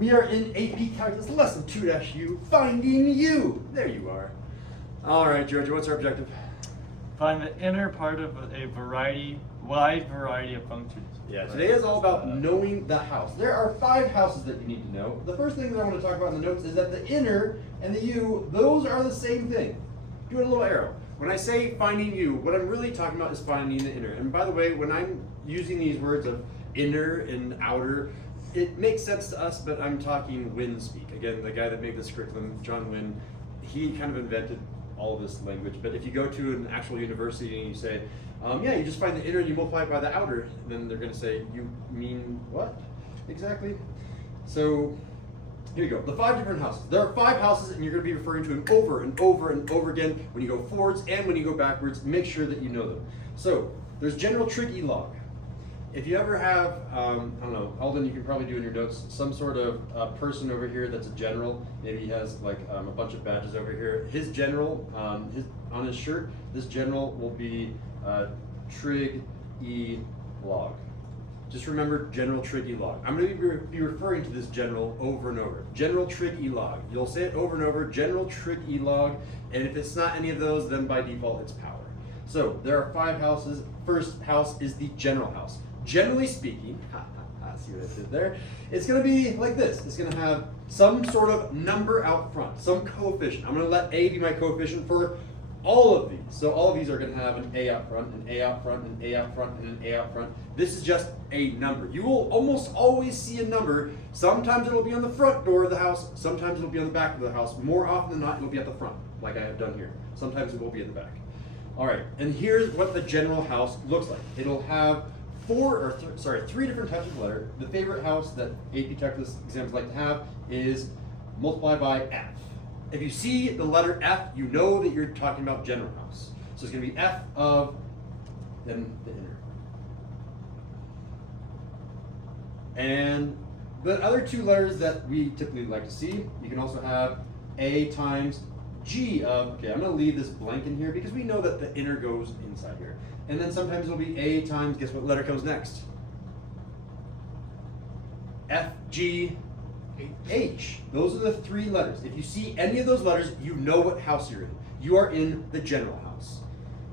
We are in AP Calculus Lesson 2-U, Finding U. There you are. All right, Georgia, what's our objective? Find the inner part of a wide variety of functions. Yeah, today is all about knowing the house. There are 5 houses that you need to know. The first thing that I want to talk about in the notes is that the inner and the U, those are the same thing. Do a little arrow. When I say finding U, what I'm really talking about is finding the inner. And by the way, when I'm using these words of inner and outer, it makes sense to us, but I'm talking Wynn speak. Again, the guy that made this curriculum, John Wynn, he kind of invented all of this language. But if you go to an actual university and you say, yeah, you just find the inner and you multiply it by the outer, then they're going to say, you mean what exactly? So here you go, the 5 different houses. There are 5 houses, and you're going to be referring to them over and over and over again when you go forwards and when you go backwards. Make sure that you know them. So there's general trig e-log. If you ever have, I don't know, Alden, you can probably do in your notes, some sort of person over here that's a general. Maybe he has like a bunch of badges over here. His general, on his shirt, this general will be trig e-log. Just remember general trig e-log. I'm going to be referring to this general over and over. General trig e-log. You'll say it over and over, general trig e-log, and if it's not any of those, then by default it's power. So there are 5 houses. First house is the general house. Generally speaking, see what I did there? It's going to be like this. It's going to have some sort of number out front, some coefficient. I'm going to let A be my coefficient for all of these. So all of these are going to have an A out front, an A out front, an A out front, and an A out front. This is just a number. You will almost always see a number. Sometimes it'll be on the front door of the house. Sometimes it'll be on the back of the house. More often than not, it'll be at the front, like I have done here. Sometimes it will be at the back. All right, and here's what the general house looks like. It'll have 3 different types of letter. The favorite house that AP Calculus exams like to have is multiplied by F. If you see the letter F, you know that you're talking about general house. So it's going to be F of, then the inner. And the other 2 letters that we typically like to see, you can also have A times G of, okay, I'm going to leave this blank in here because we know that the inner goes inside here. And then sometimes it'll be A times, guess what letter comes next? F, G, H. Those are the 3 letters. If you see any of those letters, you know what house you're in. You are in the general house.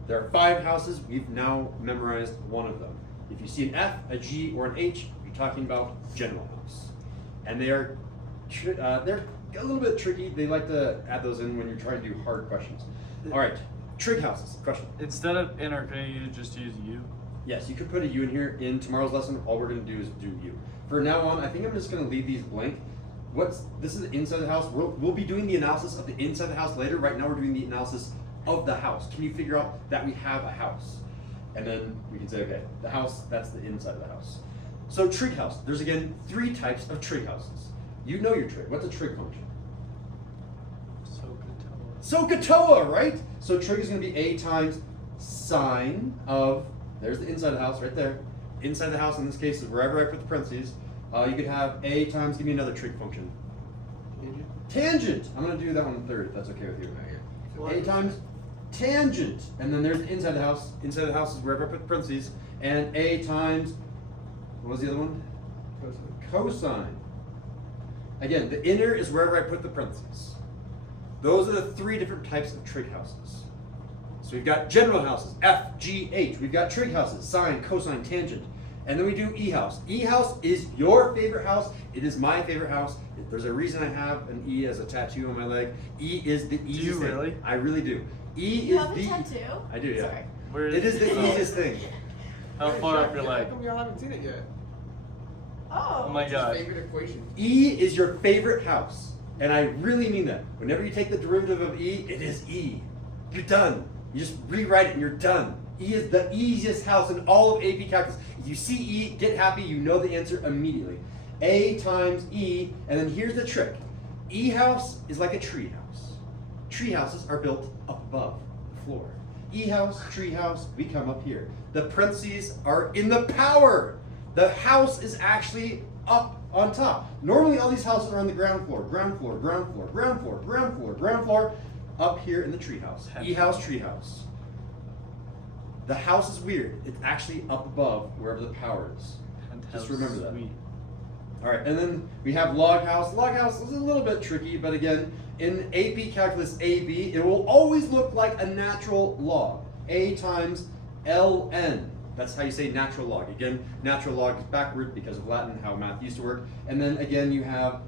There are 5 houses. We've now memorized 1 of them. If you see an F, a G, or an H, you're talking about general house. And they're a little bit tricky. They like to add those in when you're trying to do hard questions. All right, trig houses. Question. Instead of inner, can you just use U? Yes, you could put a U in here. In tomorrow's lesson, all we're going to do is do U. For now on, I think I'm just going to leave these blank. This is the inside of the house. We'll be doing the analysis of the inside of the house later. Right now we're doing the analysis of the house. Can you figure out that we have a house? And then we can say, okay, the house, that's the inside of the house. So trig house. There's again 3 types of trig houses. You know your trig. What's a trig function? SOHCAHTOA, right? So trig is going to be A times sine of, there's the inside of the house right there. Inside the house in this case is wherever I put the parentheses. You could have A times, give me another trig function. Tangent. I'm going to do that one third if that's okay with you. A times tangent. And then there's the inside of the house. Inside of the house is wherever I put the parentheses. And A times, what was the other one? Cosine. Again, the inner is wherever I put the parentheses. Those are the 3 different types of trig houses. So we've got general houses, F, G, H. We've got trig houses, sine, cosine, tangent. And then we do E house. E house is your favorite house. It is my favorite house. There's a reason I have an E as a tattoo on my leg. E is the easiest thing. Do you really? I really do. E You is have the... a tattoo? I do, yeah. Sorry. It is the easiest thing. How far up your How leg? come y'all haven't seen it yet? Oh Oh. my His god. favorite equation. E is your favorite house. And I really mean that. Whenever you take the derivative of E, it is E. You're done. You just rewrite it and you're done. E is the easiest house in all of AP Calculus. If you see E, get happy, you know the answer immediately. A times E, and then here's the trick. E house is like a tree house. Tree houses are built up above the floor. E house, tree house, we come up here. The parentheses are in the power. The house is actually up on top. Normally all these houses are on the ground floor, ground floor, ground floor, ground floor, ground floor, ground floor, up here in the tree house. E house, tree house. The house is weird. It's actually up above wherever the power is. Just remember that. Sweet. All right, and then we have log house. Log house is a little bit tricky, but again, in AP Calculus AB, it will always look like a natural log. A times ln. That's how you say natural log. Again, natural log is backward because of Latin, how math used to work. And then again, you have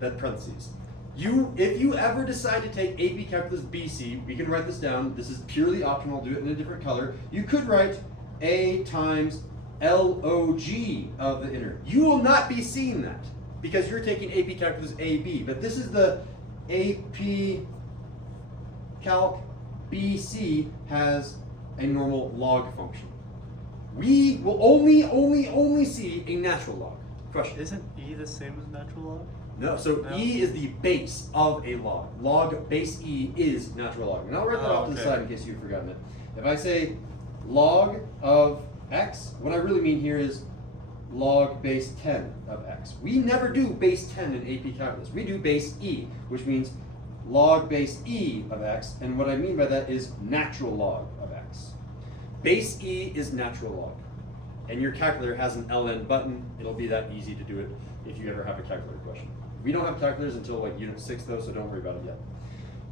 the parentheses. If you ever decide to take AP Calculus BC, we can write this down. This is purely optional. I'll do it in a different color. You could write A times log of the inner. You will not be seeing that because you're taking AP Calculus AB. But this is the AP Calc BC has a normal log function. We will only see a natural log. Question. Isn't E the same as natural log? No, so No. E is the base of a log. Log base E is natural log. And I'll write that off to the okay. side in case you've forgotten it. If I say log of x, what I really mean here is log base 10 of x. We never do base 10 in AP Calculus. We do base E, which means log base E of x. And what I mean by that is natural log of x. Base E is natural log. And your calculator has an ln button. It'll be that easy to do it if you ever have a calculator question. We don't have calculators until like unit 6 though, so don't worry about it yet.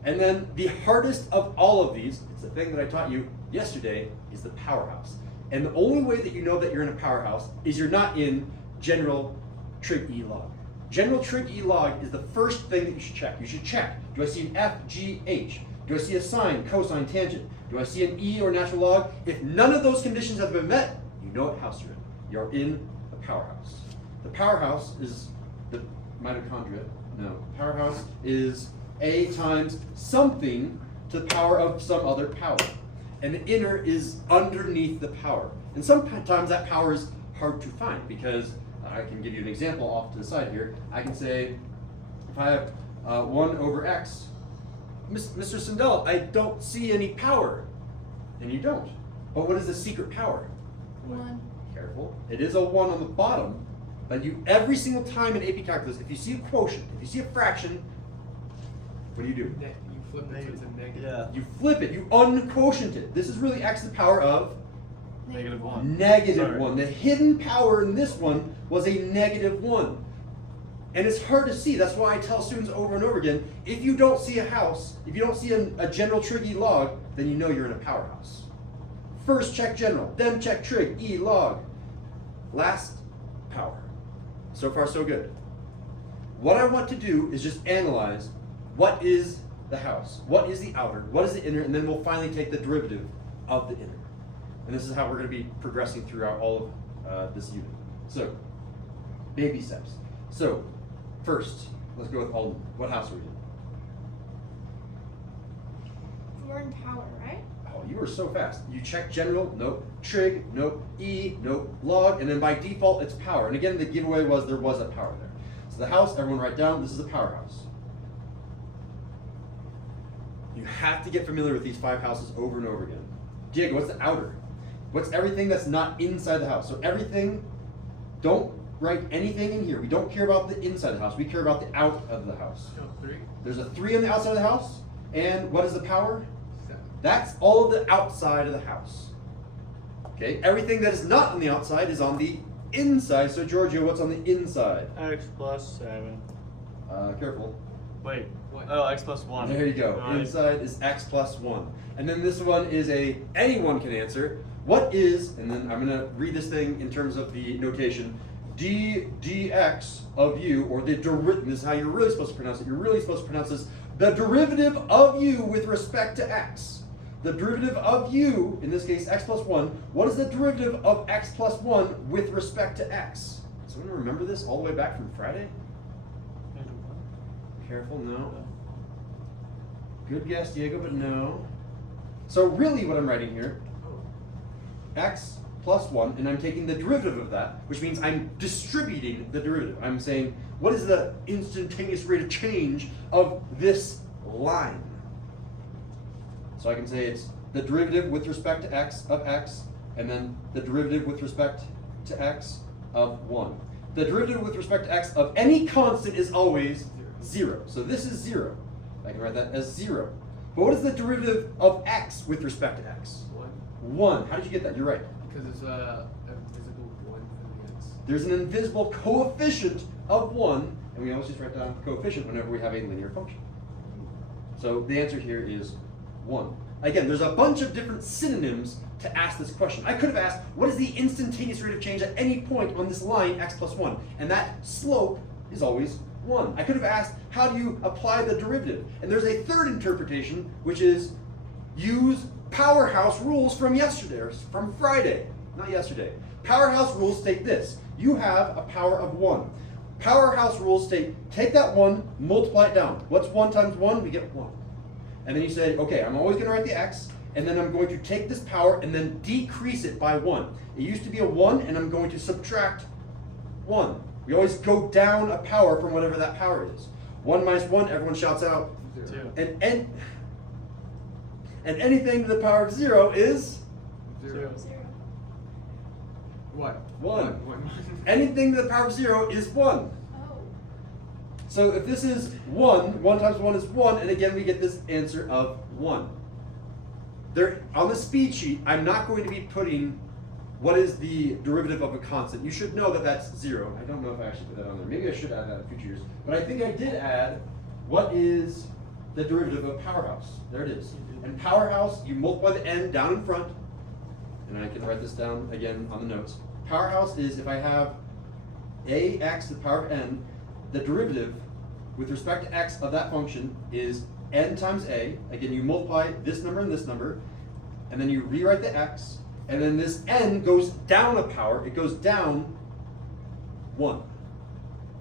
And then the hardest of all of these, it's the thing that I taught you yesterday, is the powerhouse. And the only way that you know that you're in a powerhouse is you're not in general trig E log. General trig E log is the first thing that you should check. You should check, do I see an F, G, H? Do I see a sine, cosine, tangent? Do I see an E or natural log? If none of those conditions have been met, you know what house you're in. You're in the powerhouse. The powerhouse is the mitochondria. No, powerhouse is A times something to the power of some other power. And the inner is underneath the power. And sometimes that power is hard to find because I can give you an example off to the side here. I can say, if I have 1 over x, Mr. Sindel, I don't see any power. And you don't. But what is the secret power? 1. Careful. It is a 1 on the bottom, but you every single time in AP Calculus, if you see a quotient, if you see a fraction, what do? You flip it to a negative. Yeah. You flip it, you unquotient it. This is really x to the power of Negative 1. negative Sorry. 1. The hidden power in this one was a negative 1. And it's hard to see. That's why I tell students over and over again, if you don't see a house, if you don't see a general trig E log, then you know you're in a powerhouse. First check general, then check trig, E log. Last, power. So far so good. What I want to do is just analyze what is the house, what is the outer, what is the inner, and then we'll finally take the derivative of the inner. And this is how we're going to be progressing throughout all of this unit. So, baby steps. So, first, let's go with Alden. What house are we in? We're in power, right? Oh, you were so fast. You check general, nope. Trig, nope. E, nope. Log, and then by default, it's power. And again, the giveaway was there was a power there. So the house, everyone write down, this is a powerhouse. You have to get familiar with these 5 houses over and over again. Diego, what's the outer? What's everything that's not inside the house? So everything, don't write anything in here. We don't care about the inside of the house. We care about the out of the house. So 3, There's a 3 on the outside of the house. And what is the power? 7. That's all of the outside of the house. Okay, everything that is not on the outside is on the inside. So Giorgio, what's on the inside? X plus 7. Careful. Wait. What? Oh, X plus 1. There you go. Right. Inside is x plus 1. And then this one is anyone can answer. What is, and then I'm going to read this thing in terms of the notation, dx of u, or the derivative, this is how you're really supposed to pronounce it. You're really supposed to pronounce this, the derivative of u with respect to x. The derivative of u, in this case x plus 1, what is the derivative of x plus 1 with respect to x? Someone remember this all the way back from Friday? Careful, no. Good guess, Diego, but no. So really what I'm writing here, x plus 1, and I'm taking the derivative of that, which means I'm distributing the derivative. I'm saying, what is the instantaneous rate of change of this line? So I can say it's the derivative with respect to x of x, and then the derivative with respect to x of 1. The derivative with respect to x of any constant is always 0. So this is 0. I can write that as 0. But what is the derivative of x with respect to x? 1. 1. How did you get that? You're right. Because it's a invisible 1 for the x. There's an invisible coefficient of 1, and we always just write down the coefficient whenever we have a linear function. So the answer here is 1. Again, there's a bunch of different synonyms to ask this question. I could have asked, what is the instantaneous rate of change at any point on this line x plus 1? And that slope is always 1. I could have asked, how do you apply the derivative? And there's a third interpretation, which is use powerhouse rules from yesterday, or from Friday, not yesterday. Powerhouse rules state this: you have a power of 1. Powerhouse rules state, take that 1, multiply it down. What's 1 times 1? We get 1. And then you say, okay, I'm always going to write the x, and then I'm going to take this power and then decrease it by 1. It used to be a 1, and I'm going to subtract 1. We always go down a power from whatever that power is. 1 minus 1, everyone shouts out. 0. 2. And anything to the power of 0 is 0. 0. 1. 1. 1. Anything to the power of 0 is 1. Oh. So if this is 1, 1 times 1 is 1, and again we get this answer of 1. There, on the speed sheet, I'm not going to be putting what is the derivative of a constant. You should know that that's 0. I don't know if I actually put that on there. Maybe I should add that in future years. But I think I did add what is the derivative of powerhouse. There it is. And powerhouse, you multiply the n down in front, and I can write this down again on the notes. Powerhouse is if I have ax to the power of n, the derivative with respect to x of that function is n times a. Again, you multiply this number and this number, and then you rewrite the x, and then this n goes down a power. It goes down 1.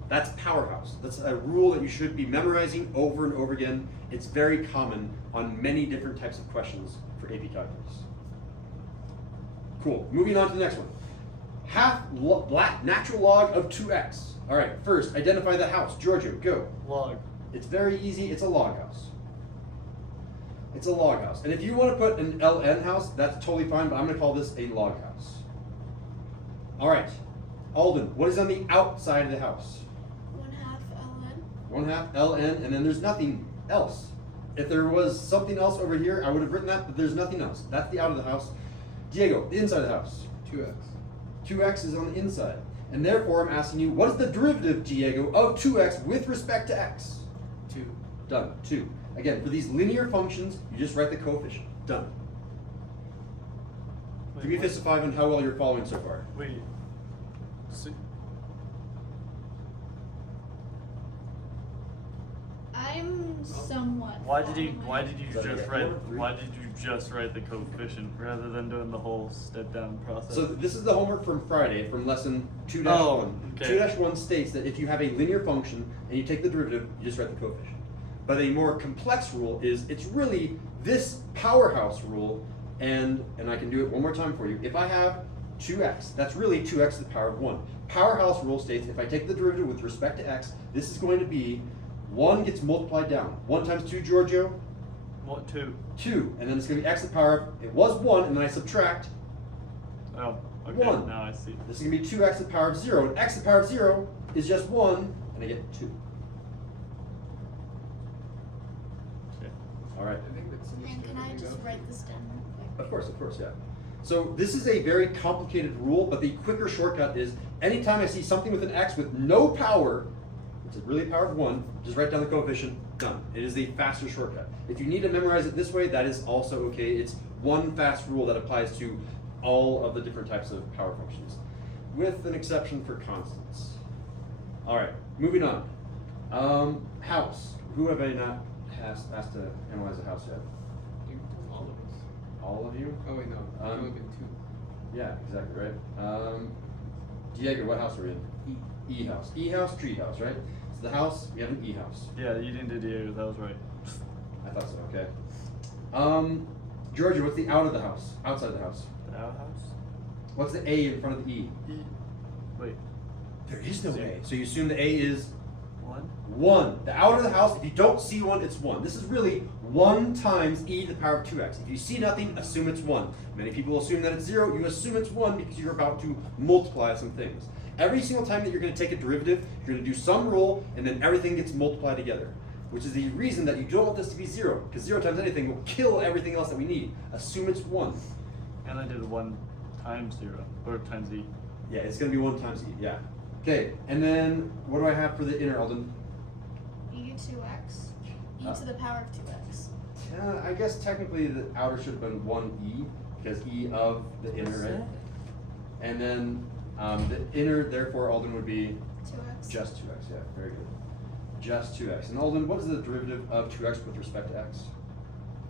That's powerhouse. That's a rule that you should be memorizing over and over again. It's very common on many different types of questions for AP Calculus. Cool. Moving on to the next one. Natural log of 2x. All right, first, identify the house. Giorgio, go. Log. It's very easy. It's a log house. It's a log house. And if you want to put an LN house, that's totally fine, but I'm going to call this a log house. All right. Alden, what is on the outside of the house? 1/2 ln. 1/2 ln, and then there's nothing else. If there was something else over here, I would have written that, but there's nothing else. That's the out of the house. Diego, the inside of the house. 2x. 2x is on the inside. And therefore, I'm asking you, what is the derivative, Diego, of 2x with respect to x? 2. Done. 2. Again, for these linear functions, you just write the coefficient. Done. Give me a fist of 5 on how well you're following so far. Wait. So, I'm somewhat. why did you Is that just a write? 4, 3? Why did you just write the coefficient rather than doing the whole step down process? So this is the homework from Friday, from lesson 2-1. Oh, okay. 2-1 states that if you have a linear function and you take the derivative, you just write the coefficient. But a more complex rule is, it's really this powerhouse rule, and I can do it one more time for you. If I have 2x, that's really 2x to the power of 1. Powerhouse rule states if I take the derivative with respect to x, this is going to be 1 gets multiplied down. 1 times 2, Giorgio? What, 2? 2. And then it's going to be x to the power of, it was 1, and then I subtract. Oh, okay. 1. Now I see. This is going to be 2x to the power of 0. And x to the power of 0 is just 1, and I get 2. Okay. All right. I think that's And can I just write this down real quick? Of course, yeah. So this is a very complicated rule, but the quicker shortcut is anytime I see something with an x with no power, it's really a power of 1, just write down the coefficient, done. It is the faster shortcut. If you need to memorize it this way, that is also okay. It's one fast rule that applies to all of the different types of power functions, with an exception for constants. All right, moving on. House. Who have I not asked to analyze a house yet? All of us. All of you? Oh wait, no. Um, I've only been 2. Yeah, exactly, right. Diego, what house are we in? E house. E house, tree house, right? So the house, we have an E house. Yeah, you didn't do Diego. That was right. I thought so, okay. Georgia, what's the out of the house? Outside of the house. The outhouse. What's the A in front of the E? Wait. There is no A. So you assume the A is 1. 1. The out of the house, if you don't see 1, it's 1. This is really 1 times e to the power of 2x. If you see nothing, assume it's 1. Many people assume that it's 0. You assume it's 1 because you're about to multiply some things. Every single time that you're going to take a derivative, you're going to do some rule, and then everything gets multiplied together. Which is the reason that you don't want this to be 0, because 0 times anything will kill everything else that we need. Assume it's 1. And I did 1 times 0 or times e. Yeah, it's going to be 1 times e, yeah. Okay, and then what do I have for the inner, Alden? e2x, e to the power of 2x. I guess technically the outer should have been 1e, because e of the inner, right? And then the inner, therefore, Alden would be 2x. just 2x, yeah, very good. Just 2x. And Alden, what is the derivative of 2x with respect to x?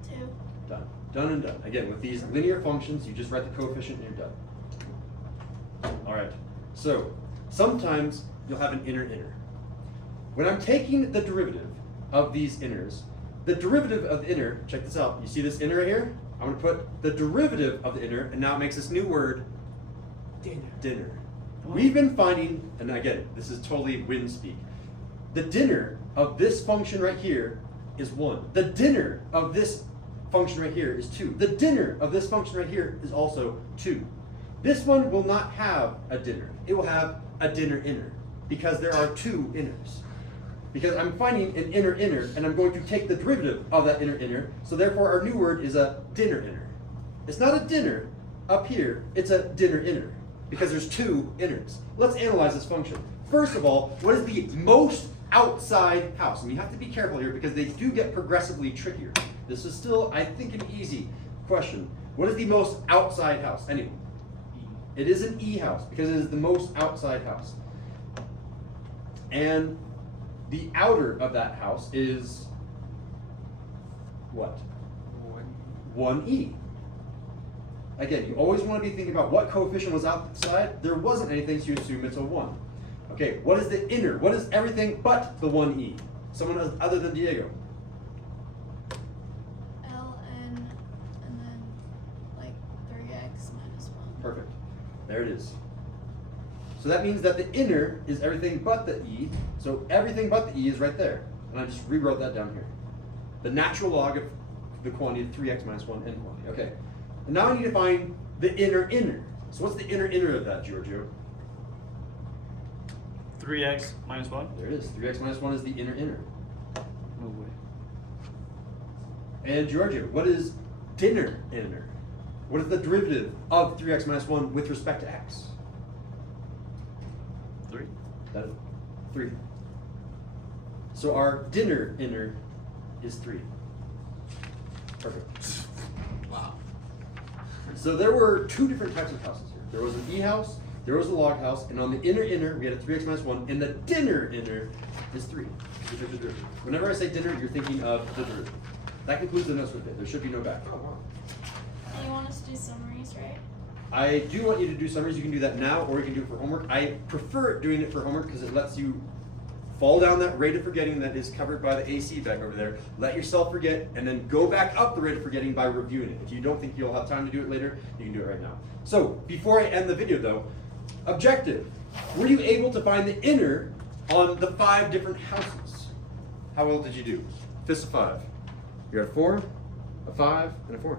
2. Done. Done and done. Again, with these linear functions, you just write the coefficient and you're done. All right. So sometimes you'll have an inner. When I'm taking the derivative of these inners, the derivative of the inner, check this out. You see this inner right here? I'm going to put the derivative of the inner, and now it makes this new word, dinner. We've been finding, and again, this is totally wind speak. The dinner of this function right here is 1. The dinner of this function right here is 2. The dinner of this function right here is also 2. This one will not have a dinner. It will have a dinner, because there are 2 inners. Because I'm finding an inner, and I'm going to take the derivative of that inner, so therefore our new word is a dinner. It's not a dinner up here, it's a dinner, because there's 2 inners. Let's analyze this function. First of all, what is the most outside house? And you have to be careful here because they do get progressively trickier. This is still, I think, an easy question. What is the most outside house? Anyone? It is an E house because it is the most outside house. And the outer of that house is what? 1e. Again, you always want to be thinking about what coefficient was outside. There wasn't anything, so you assume it's a 1. Okay, what is the inner? What is everything but the 1e? Someone other than Diego. ln, and then like 3x minus 1. Perfect. There it is. So that means that the inner is everything but the e. So everything but the e is right there. And I just rewrote that down here. The natural log of the quantity of 3x minus 1 n quantity. Okay. And now I need to find the inner. So what's the inner of that, Giorgio? 3x minus 1? There it is. 3x minus 1 is the inner. No way. And Giorgio, what is dinner? What is the derivative of 3x minus 1 with respect to x? 3. That is 3. So our dinner is 3. Perfect. Wow. So there were 2 different types of houses here. There was an E house, there was a log house, and on the inner we had a 3x minus 1, and the dinner is 3. Whenever I say dinner, you're thinking of the derivative. That concludes the notes for the day. There should be no back. And you want us to do summaries, right? I do want you to do summaries. You can do that now, or you can do it for homework. I prefer doing it for homework because it lets you fall down that rate of forgetting that is covered by the AC back over there. Let yourself forget, and then go back up the rate of forgetting by reviewing it. If you don't think you'll have time to do it later, you can do it right now. So, before I end the video though, objective. Were you able to find the inner on the 5 different houses? How well did you do? Fist of 5. You're at 4, a 5, and a 4.